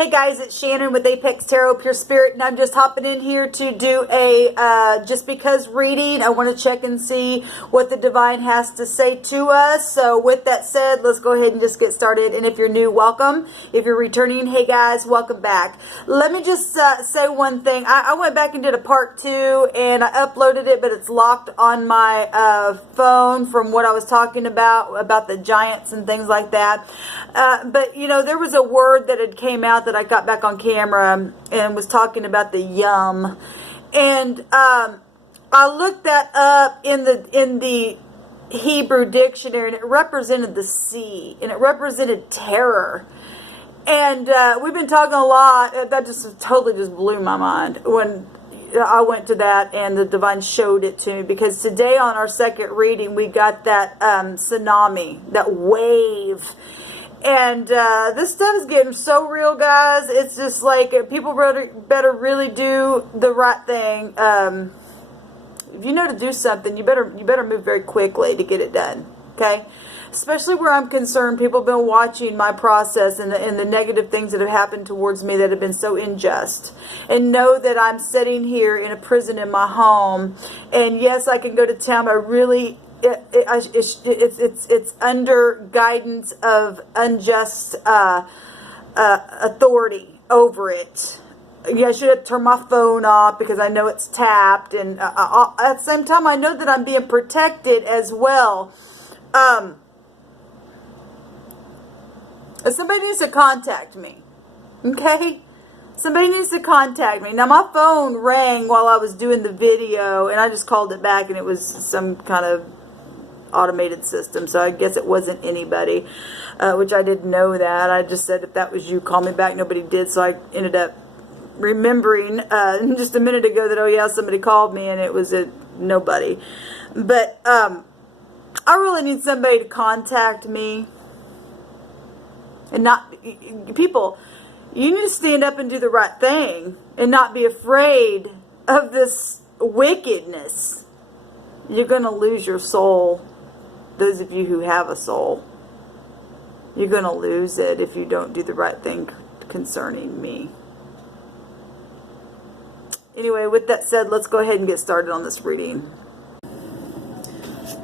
Hey guys, it's Shannon with Apex Tarot Pure Spirit, and I'm just hopping in here to do a just because reading. I want to check and see what the divine has to say to us. So with that said, let's go ahead and just get started. And if you're new, welcome. If you're returning, hey guys, welcome back. Let me just say one thing. I went back and did a part 2, and I uploaded it, but it's locked on my phone from what I was talking about the giants and things like that. But you know, there was a word that had came out that I got back on camera and was talking about the yum, and I looked that up in the Hebrew dictionary, and it represented the sea, and it represented terror. And we've been talking a lot. That just totally just blew my mind when I went to that and the divine showed it to me, because today on our second reading we got that tsunami, that wave. And this stuff is getting so real, guys. It's just like people better really do the right thing. If you know to do something, you better move very quickly to get it done. Okay, especially where I'm concerned. People have been watching my process and the negative things that have happened towards me that have been so unjust, and know that I'm sitting here in a prison in my home. And yes, I can go to town. But I really. It's under guidance of unjust authority over it. Yeah, I should have turned my phone off because I know it's tapped, and at the same time, I know that I'm being protected as well. Somebody needs to contact me, okay? Somebody needs to contact me. Now, my phone rang while I was doing the video, and I just called it back, and it was some kind of automated system, so I guess it wasn't anybody, which I didn't know that. I just said, if that was you, call me back. Nobody did, so I ended up remembering just a minute ago that, oh yeah, somebody called me, and it was nobody. But I really need somebody to contact me. And not people, you need to stand up and do the right thing and not be afraid of this wickedness. You're going to lose your soul. Those of you who have a soul, you're going to lose it if you don't do the right thing concerning me. Anyway, with that said, let's go ahead and get started on this reading.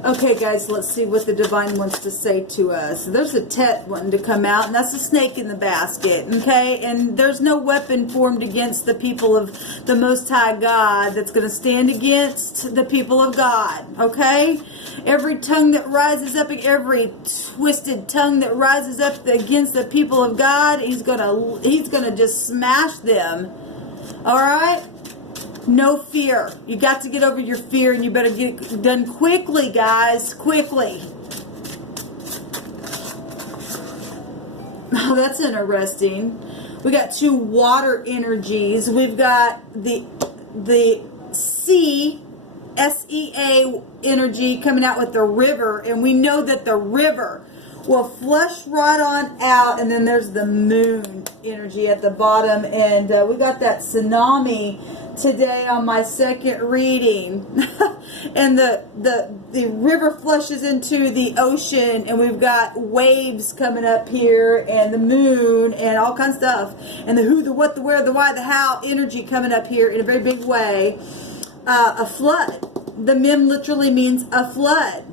Okay, guys, let's see what the divine wants to say to us. There's a tet wanting to come out, and that's a snake in the basket, okay? And there's no weapon formed against the people of the Most High God that's going to stand against the people of God, okay? Every tongue that rises up, every twisted tongue that rises up against the people of God, he's gonna just smash them, all right? No fear. You got to get over your fear, and you better get it done quickly, guys. Quickly. Oh, that's interesting. We got two water energies. We've got the sea, S-E-A energy coming out with the river, and we know that the river will flush right on out, and then there's the moon energy at the bottom, and we got that tsunami today on my second reading. And the river flushes into the ocean, and we've got waves coming up here, and the moon, and all kinds of stuff, and the who, the what, the where, the why, the how energy coming up here in a very big way. A flood. The mem literally means a flood.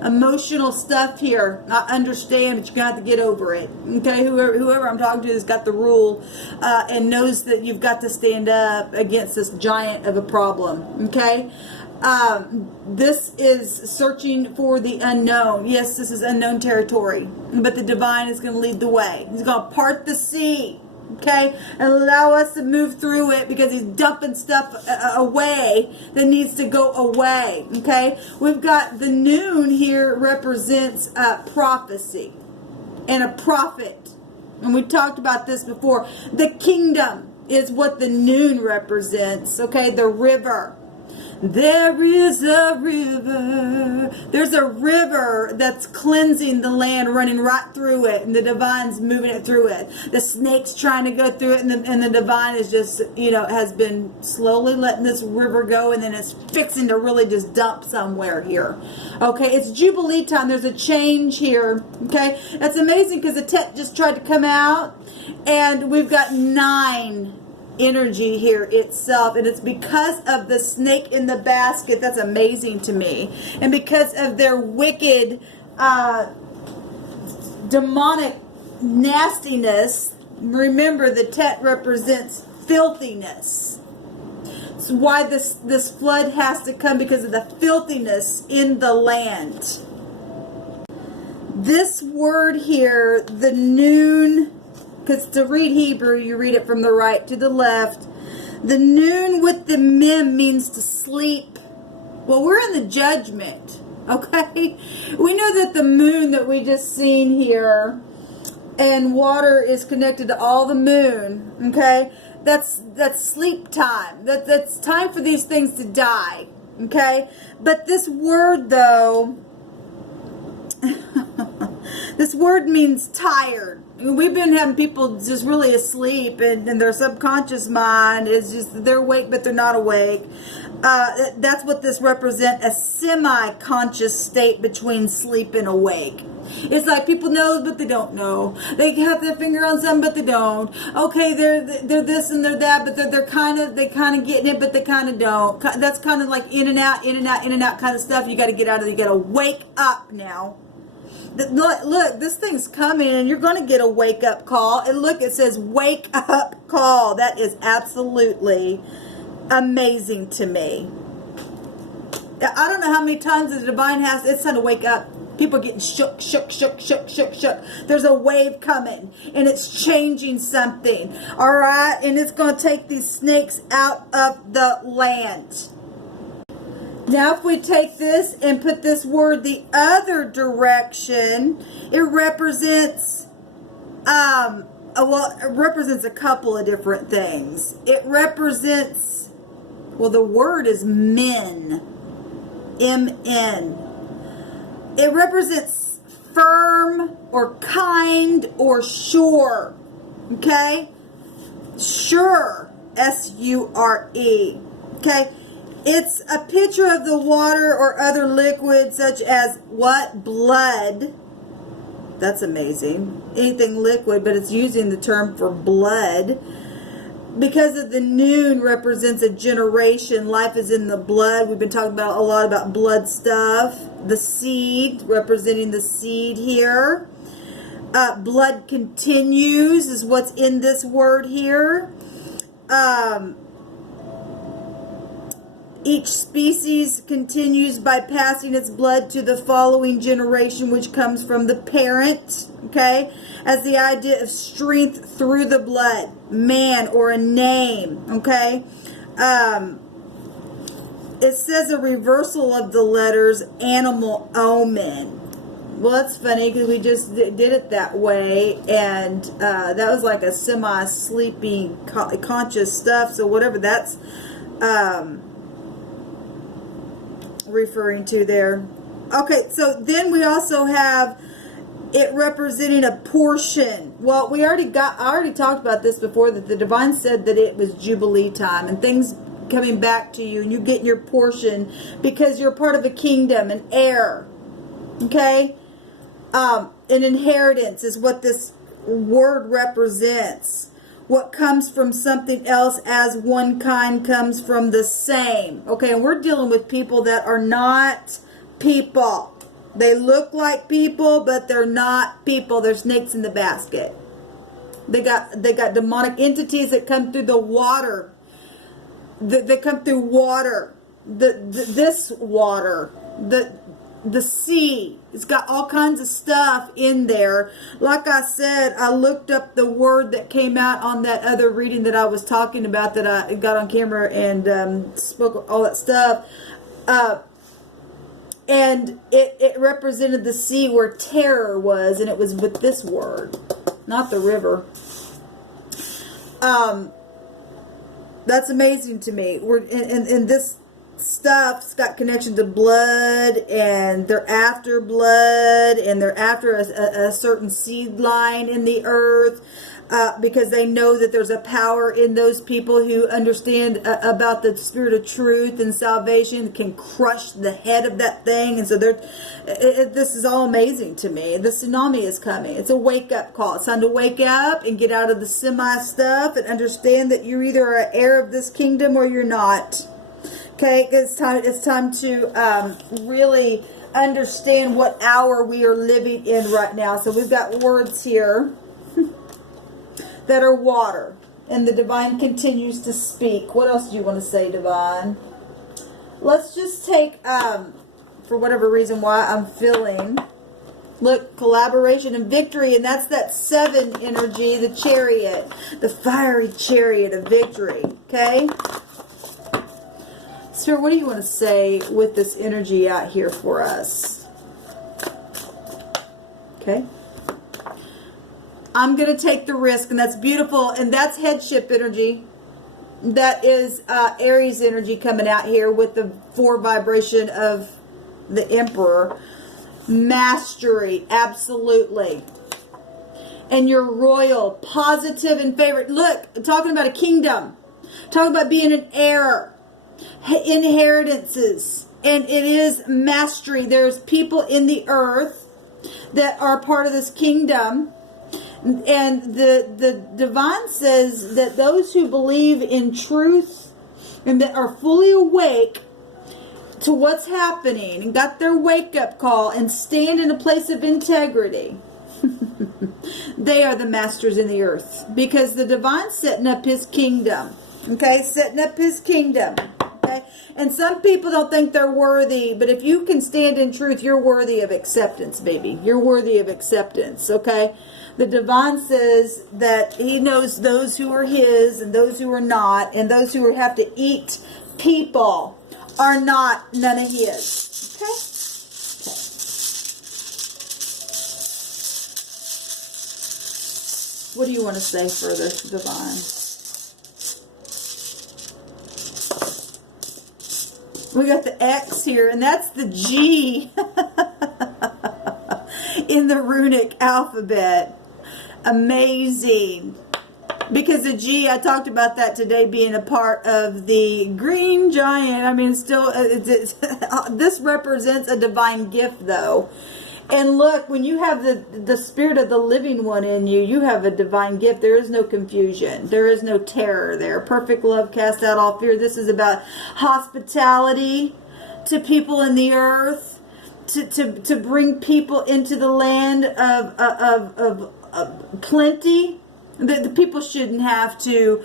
Emotional stuff here. I understand, but you're going to have to get over it. Okay, whoever I'm talking to has got the rule and knows that you've got to stand up against this giant of a problem. Okay, this is searching for the unknown. Yes, this is unknown territory, but the divine is going to lead the way. He's going to part the sea. Okay, and allow us to move through it, because he's dumping stuff away that needs to go away. Okay, we've got the noon here represents prophecy and a prophet, and we talked about this before. The kingdom is what the noon represents. Okay, the river. There is a river. There's a river that's cleansing the land, running right through it, and the divine's moving it through it. The snake's trying to go through it, and the divine is just, has been slowly letting this river go, and then it's fixing to really just dump somewhere here. Okay, it's Jubilee time. There's a change here. Okay, that's amazing because the Tet just tried to come out, and we've got 9 energy here itself, and it's because of the snake in the basket. That's amazing to me. And because of their wicked demonic nastiness. Remember, the Tet represents filthiness. It's why this flood has to come, because of the filthiness in the land. This word here, the noon, because to read Hebrew, you read it from the right to the left. The noon with the mem means to sleep. Well, we're in the judgment, okay? We know that the moon that we just seen here, and water is connected to all the moon, okay? That's sleep time. That's time for these things to die, okay? But this word, though, this word means tired. We've been having people just really asleep, and their subconscious mind is just, they're awake, but they're not awake. That's what this represents, a semi-conscious state between sleep and awake. It's like people know, but they don't know. They have their finger on something, but they don't. Okay, they're this and they're that, but they kind of getting it, but they kind of don't. That's kind of like in and out kind of stuff. You got to get out of it. You got to wake up now. Look, this thing's coming, and you're going to get a wake-up call. And look, it says wake-up call. That is absolutely amazing to me. I don't know how many times the divine has, it's time to wake up. People are getting shook. There's a wave coming, and it's changing something. All right? And it's going to take these snakes out of the land. Now, if we take this and put this word the other direction, it represents, it represents a couple of different things. It represents, well, the word is men, M-N. It represents firm or kind or sure, okay? Sure, S-U-R-E, okay? It's a picture of the water or other liquid such as what? Blood. That's amazing. Anything liquid, but it's using the term for blood. Because of the noon represents a generation. Life is in the blood. We've been talking about a lot about blood stuff. The seed, representing the seed here. Blood continues is what's in this word here. Each species continues by passing its blood to the following generation, which comes from the parent, okay? As the idea of strength through the blood, man or a name, okay? It says a reversal of the letters animal omen. Well, that's funny because we just did it that way, and that was like a semi-sleeping conscious stuff, so whatever that's referring to there. Okay, so then we also have it representing a portion. Well, I already talked about this before, that the divine said that it was Jubilee time and things coming back to you, and you getting your portion because you're part of a kingdom, an heir. Okay? An inheritance is what this word represents. What comes from something else as one kind comes from the same. Okay, and we're dealing with people that are not people. They look like people, but they're not people. They're snakes in the basket. They got demonic entities that come through the water. They come through water. This water. The sea. It's got all kinds of stuff in there. Like I said, I looked up the word that came out on that other reading that I was talking about, that I got on camera and spoke all that stuff. And it represented the sea where terror was, and it was with this word, not the river. That's amazing to me. We're in this stuff's got connection to blood, and they're after blood, and they're after a certain seed line in the earth, because they know that there's a power in those people who understand about the spirit of truth and salvation, can crush the head of that thing. And so this is all amazing to me. The tsunami is coming. It's a wake-up call. It's time to wake up and get out of the semi stuff and understand that you're either an heir of this kingdom or you're not. Okay, it's time to really understand what hour we are living in right now. So we've got words here that are water, and the divine continues to speak. What else do you want to say, divine? Let's just take, for whatever reason why I'm feeling, look, collaboration and victory, and that's that 7 energy, the chariot, the fiery chariot of victory. Okay? Spirit, what do you want to say with this energy out here for us? Okay. I'm going to take the risk, and that's beautiful, and that's headship energy. That is Aries energy coming out here with the 4 vibration of the Emperor. Mastery, absolutely. And you're royal, positive, and favorite. Look, talking about a kingdom. Talking about being an heir. Inheritances. And it is mastery. There's people in the earth that are part of this kingdom. And the divine says that those who believe in truth and that are fully awake to what's happening and got their wake-up call and stand in a place of integrity, they are the masters in the earth, because the divine's setting up his kingdom. Okay, setting up his kingdom. Okay, and some people don't think they're worthy, but if you can stand in truth, you're worthy of acceptance, baby. You're worthy of acceptance. Okay. The divine says that he knows those who are his and those who are not, and those who have to eat people are not none of his. Okay? What do you want to say further, divine? We got the X here, and that's the G in the runic alphabet. Amazing. Because the G, I talked about that today being a part of the green giant. I mean, still, this represents a divine gift, though. And look, when you have the spirit of the living one in you, you have a divine gift. There is no confusion. There is no terror there. Perfect love casts out all fear. This is about hospitality to people in the earth, to bring people into the land of plenty. The people shouldn't have to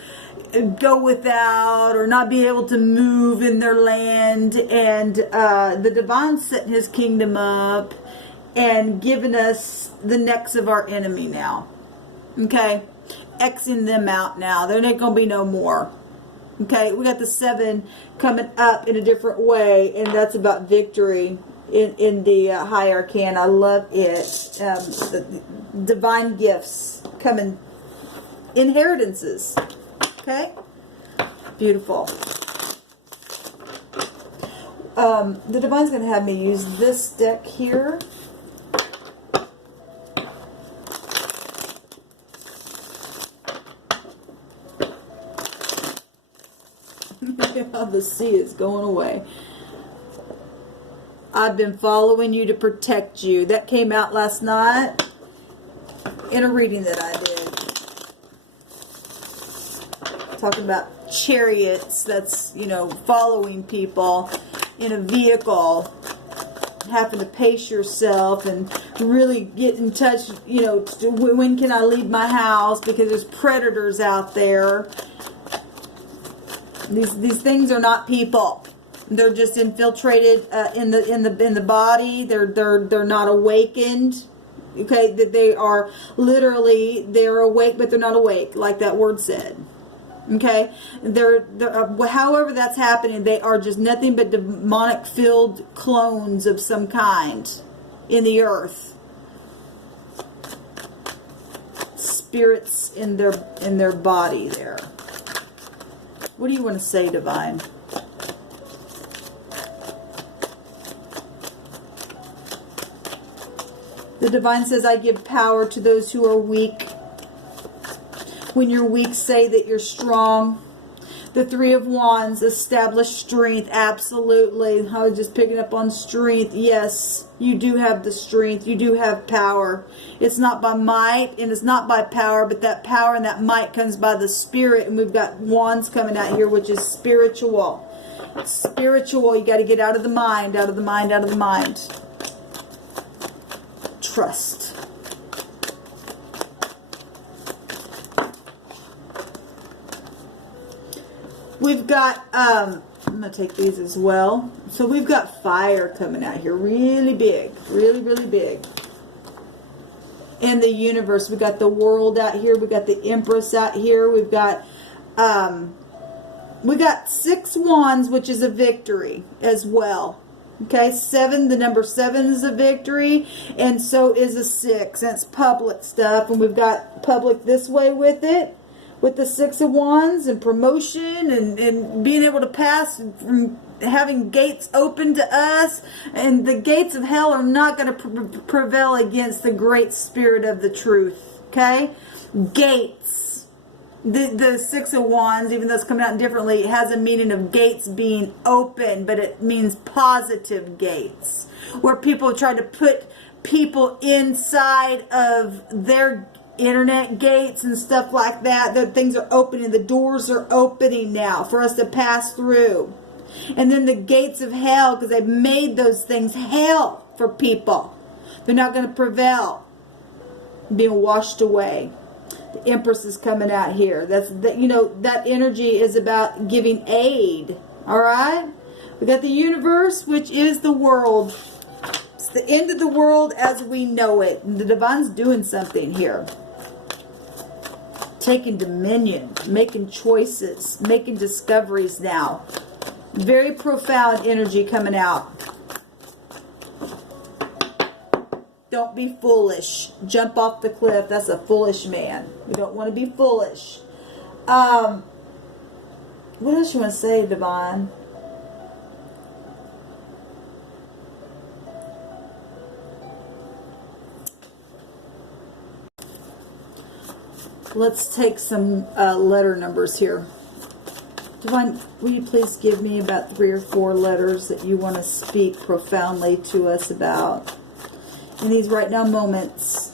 go without or not be able to move in their land. And the divine's setting his kingdom up and giving us the necks of our enemy now. Okay? Xing them out now. There ain't going to be no more. Okay? We got the 7 coming up in a different way, and that's about victory in the high arcana. I love it. The divine gifts coming. Inheritances. Okay? Beautiful. The divine's going to have me use this deck here. The sea is going away. I've been following you to protect you. That came out last night in a reading that I did. Talking about chariots, that's, you know, following people in a vehicle, having to pace yourself and really get in touch, you know, when can I leave my house, because there's predators out there. These things are not people. They're just infiltrated in the body. They're not awakened. Okay, that they are literally, they're awake, but they're not awake, like that word said. Okay, they're however that's happening, they are just nothing but demonic filled clones of some kind in the earth. Spirits in their body there. What do you want to say, divine? The divine says, I give power to those who are weak. When you're weak, say that you're strong. The Three of Wands, establish strength. Absolutely. I was just picking up on strength. Yes, you do have the strength. You do have power. It's not by might and it's not by power, but that power and that might comes by the Spirit. And we've got wands coming out here, which is spiritual. Spiritual. You got to get out of the mind, out of the mind, out of the mind. Trust. We've got, I'm going to take these as well. So we've got fire coming out here. Really big. Really, really big. In the universe. We got the world out here. We got the Empress out here. We've got, we got 6 wands, which is a victory as well. Okay, 7, the number 7 is a victory, and so is a 6. That's public stuff, and we've got public this way with it, with the 6 of Wands, and promotion, and being able to pass from having gates open to us, and the gates of hell are not going to prevail against the great spirit of the truth. Okay, gates. The 6 of Wands, even though it's coming out differently, it has a meaning of gates being open, but it means positive gates, where people try to put people inside of their internet gates and stuff like that. The things are opening, the doors are opening now for us to pass through. And then the gates of hell, because they've made those things hell for people. They're not going to prevail. Being washed away. The Empress is coming out here. That's that, you know, that energy is about giving aid. All right? We got the universe, which is the world. It's the end of the world as we know it. And the divine's doing something here. Taking dominion, making choices, making discoveries now. Very profound energy coming out. Don't be foolish. Jump off the cliff. That's a foolish man. We don't want to be foolish. What else you want to say, Divine? Let's take some letter numbers here. Divine, will you please give me about 3 or 4 letters that you want to speak profoundly to us about in these right now moments?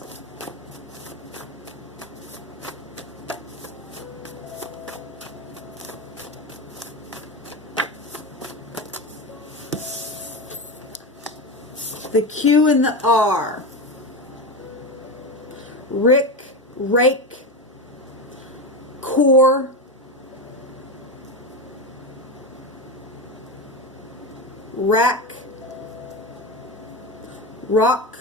The Q and the R. Rick, rake, core, rack, rock,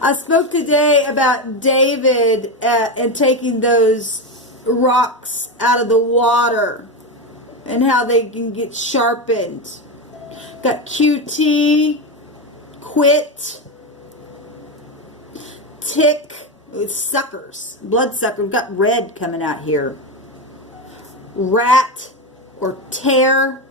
I spoke today about David and taking those rocks out of the water and how they can get sharpened. Got QT, quit, tick, with suckers, bloodsucker. We've got red coming out here. Rat or tear.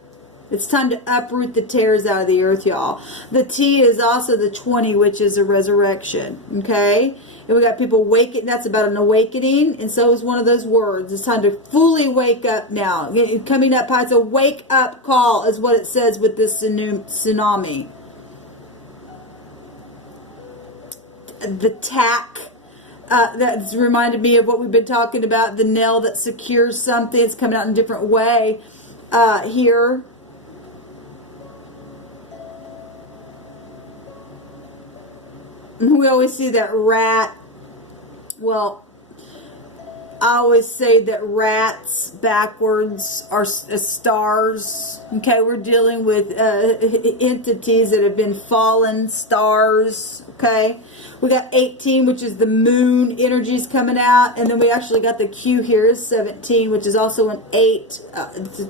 It's time to uproot the tares out of the earth, y'all. The T is also the 20, which is a resurrection. Okay? And we got people waking. That's about an awakening. And so is one of those words. It's time to fully wake up now. Coming up high. It's a wake up call is what it says with this tsunami. The tack. That's reminded me of what we've been talking about. The nail that secures something. It's coming out in a different way here. We always see that rat. Well, I always say that rats backwards are stars. Okay, we're dealing with entities that have been fallen stars. Okay, we got 18, which is the moon energies coming out, and then we actually got the Q here is 17, which is also an 8.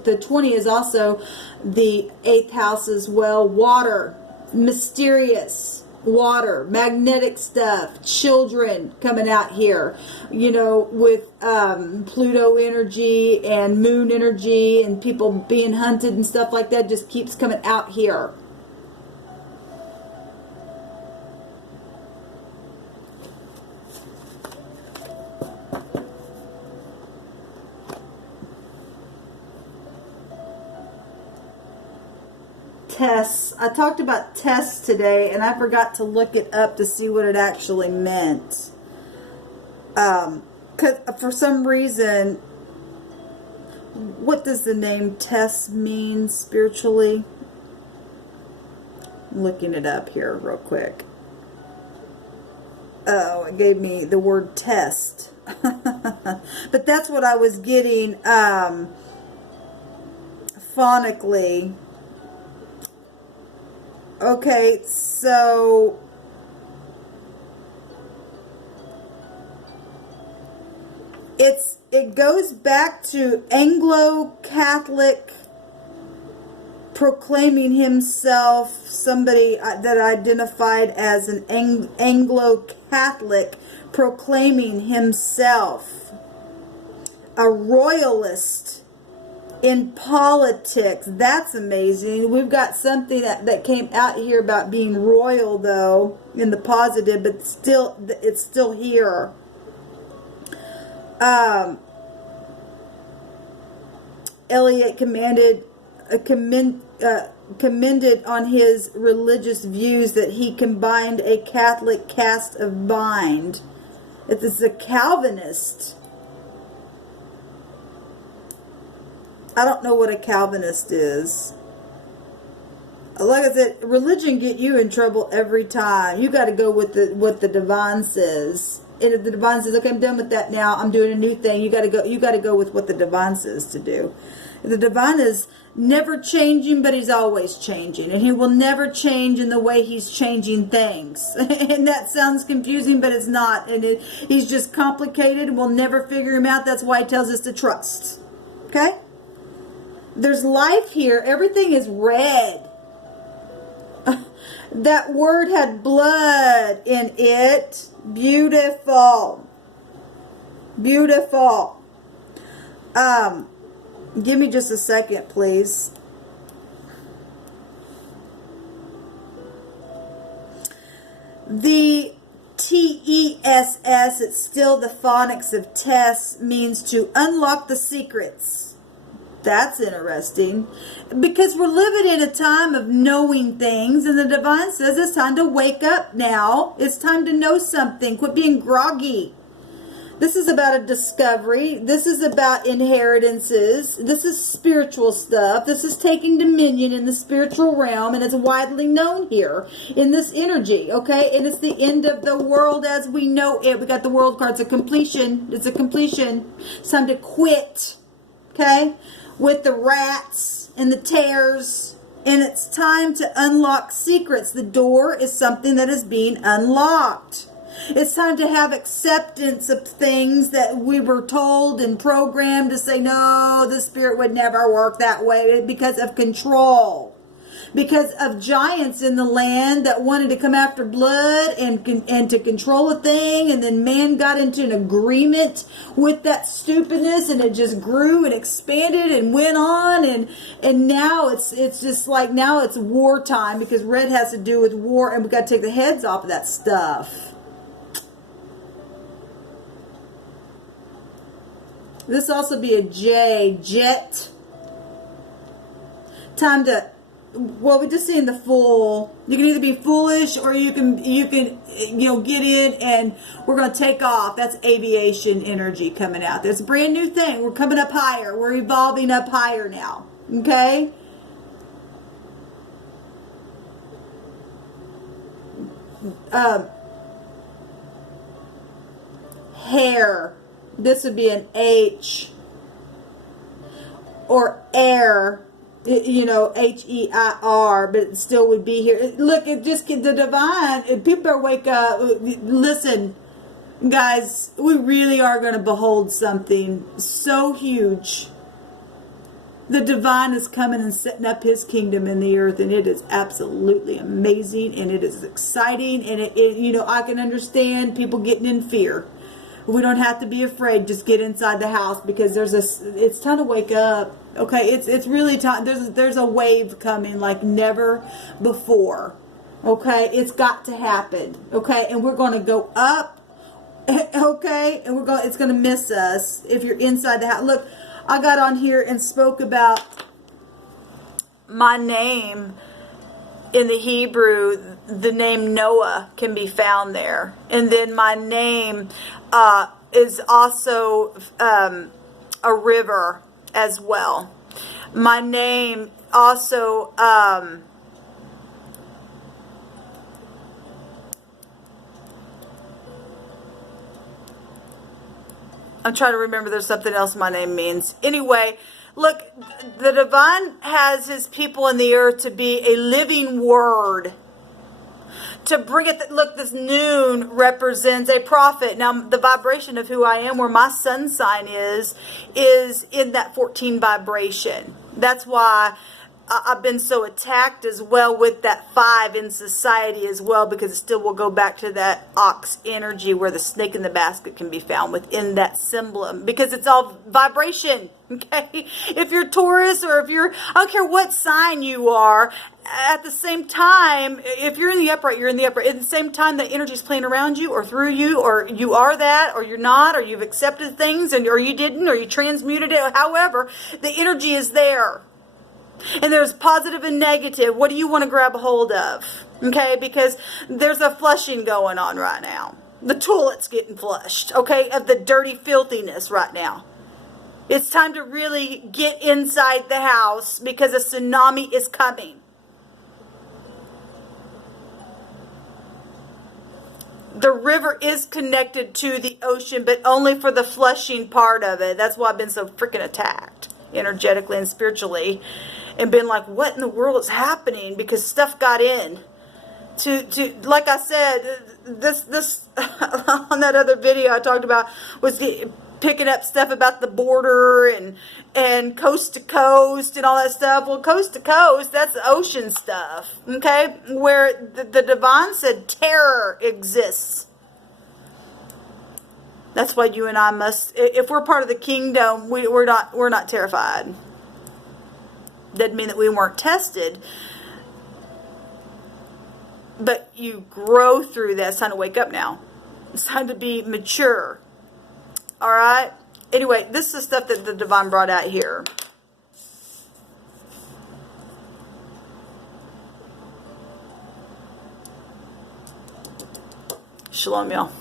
The 20 is also the 8th house as well. Water, mysterious. water, magnetic stuff, children coming out here, you know, with Pluto energy and moon energy and people being hunted and stuff like that just keeps coming out here. Tests. I talked about tests today and I forgot to look it up to see what it actually meant. Because for some reason, what does the name test mean spiritually? I'm looking it up here real quick. Oh, it gave me the word test. But that's what I was getting phonically. Okay, so it goes back to Anglo-Catholic proclaiming himself, somebody that identified as an Anglo-Catholic proclaiming himself a royalist in politics. That's amazing. We've got something that came out here about being royal, though, in the positive, but still, it's still here. Eliot commended on his religious views that he combined a Catholic cast of mind. It is a Calvinist. I don't know what a Calvinist is. Like I said, religion get you in trouble every time. You got to go with what the divine says. And if the divine says, "Okay, I'm done with that now. I'm doing a new thing," you got to go. You got to go with what the divine says to do. The divine is never changing, but he's always changing, and he will never change in the way he's changing things. And that sounds confusing, but it's not. And he's just complicated, and we'll never figure him out. That's why he tells us to trust. Okay. There's life here. Everything is red. That word had blood in it. Beautiful. Beautiful. Give me just a second, please. The TESS, it's still the phonics of test, means to unlock the secrets. That's interesting, because we're living in a time of knowing things, and the divine says it's time to wake up now. It's time to know something. Quit being groggy. This is about a discovery. This is about inheritances. This is spiritual stuff. This is taking dominion in the spiritual realm, and it's widely known here in this energy, okay? And it's the end of the world as we know it. We got the world card. It's a completion. It's a completion. It's time to quit, okay? With the rats and the tears, and it's time to unlock secrets. The door is something that is being unlocked. It's time to have acceptance of things that we were told and programmed to say, no, the spirit would never work that way, because of control. Because of giants in the land that wanted to come after blood and to control a thing, and then man got into an agreement with that stupidness, and it just grew and expanded and went on, and now it's just like, now it's wartime, because red has to do with war, and we got to take the heads off of that stuff. This also be a J, jet. Time to, well, we're just seeing the fool. You can either be foolish, or you can get in, and we're going to take off. That's aviation energy coming out. There's a brand new thing. We're coming up higher. We're evolving up higher now. Okay? Hair. This would be an H. Or air. H-E-I-R, but it still would be here. Look, it just, the divine, people better wake up. Listen, guys, we really are going to behold something so huge. The divine is coming and setting up his kingdom in the earth, and it is absolutely amazing, and it is exciting, and you know, I can understand people getting in fear. We don't have to be afraid. Just get inside the house, because it's time to wake up. Okay, it's really time. There's a wave coming like never before. Okay, it's got to happen. Okay, and we're going to go up. Okay, and it's going to miss us if you're inside the house. Look, I got on here and spoke about my name in the Hebrew. The name Noah can be found there. And then my name is also a river as well. My name also... I'm trying to remember, there's something else my name means. Anyway, look, the divine has his people in the earth to be a living word. To bring it, look, this noon represents a prophet. Now, the vibration of who I am, where my sun sign is in that 14 vibration. That's why I've been so attacked as well with that 5 in society as well, because it still will go back to that ox energy where the snake in the basket can be found within that symbol, because it's all vibration. Okay, if you're Taurus, or if you're, I don't care what sign you are, at the same time, if you're in the upright, you're in the upright. At the same time, the energy is playing around you or through you, or you are that, or you're not, or you've accepted things, or you didn't, or you transmuted it. However, the energy is there. And there's positive and negative. What do you want to grab a hold of? Okay, because there's a flushing going on right now. The toilet's getting flushed, okay, of the dirty filthiness right now. It's time to really get inside the house, because a tsunami is coming. The river is connected to the ocean, but only for the flushing part of it. That's why I've been so freaking attacked, energetically and spiritually. And been like, what in the world is happening? Because stuff got in. To like I said, this on that other video I talked about was picking up stuff about the border and coast to coast and all that stuff. Well, coast to coast, that's ocean stuff. Okay, where the divine said terror exists. That's why you and I must, if we're part of the kingdom, we're not terrified. Doesn't mean that we weren't tested, but you grow through that. It's time to wake up now. It's time to be mature. All right? Anyway, this is the stuff that the divine brought out here. Shalom, y'all.